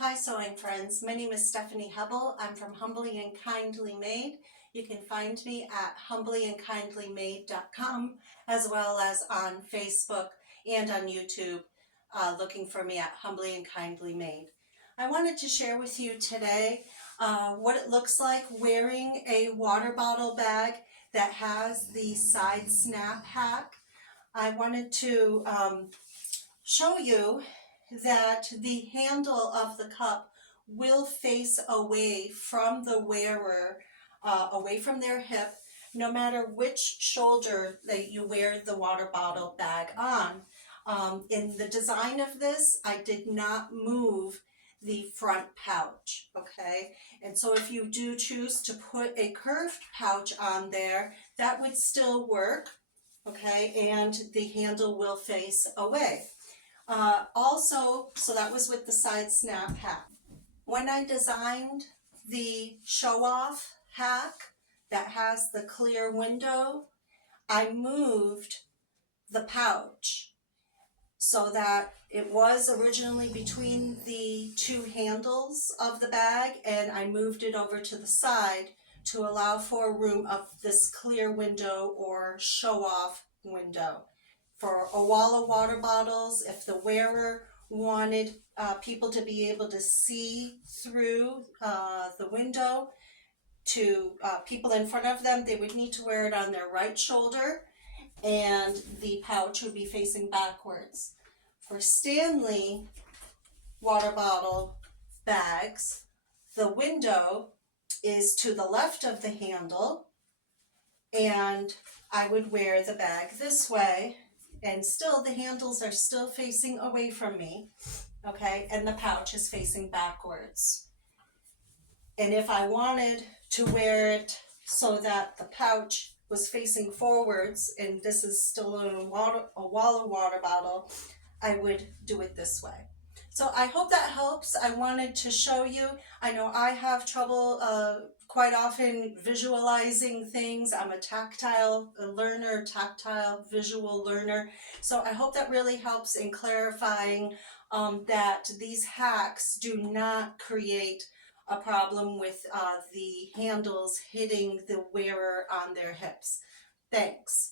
Hi sewing friends, my name is Stephanie Hebel. I'm from Humbly and Kindly Made. You can find me at humblyandkindlymade.com as well as on Facebook and on YouTube, looking for me at Humbly and Kindly Made. I wanted to share with you today what it looks like wearing a water bottle bag that has the side snap hack. I wanted to show you that the handle of the cup will face away from the wearer, away from their hip, no matter which shoulder that you wear the water bottle bag on. In the design of this, I did not move the front pouch, okay? And so if you do choose to put a curved pouch on there, that would still work, okay? And the handle will face away. So that was with the side snap hack. When I designed the show off hack that has the clear window, I moved the pouch so that it was originally between the two handles of the bag, and I moved it over to the side to allow for room of this clear window or show off window. For Owala water bottles, if the wearer wanted people to be able to see through the window to people in front of them, they would need to wear it on their right shoulder and the pouch would be facing backwards. For Stanley water bottle bags, the window is to the left of the handle, and I would wear the bag this way, and still the handles are still facing away from me, okay, and the pouch is facing backwards. And if I wanted to wear it so that the pouch was facing forwards, and this is still a Owala water bottle, I would do it this way. So I hope that helps. I wanted to show you. I know I have trouble quite often visualizing things. I'm a tactile learner, tactile visual learner. So I hope that really helps in clarifying that these hacks do not create a problem with the handles hitting the wearer on their hips. Thanks.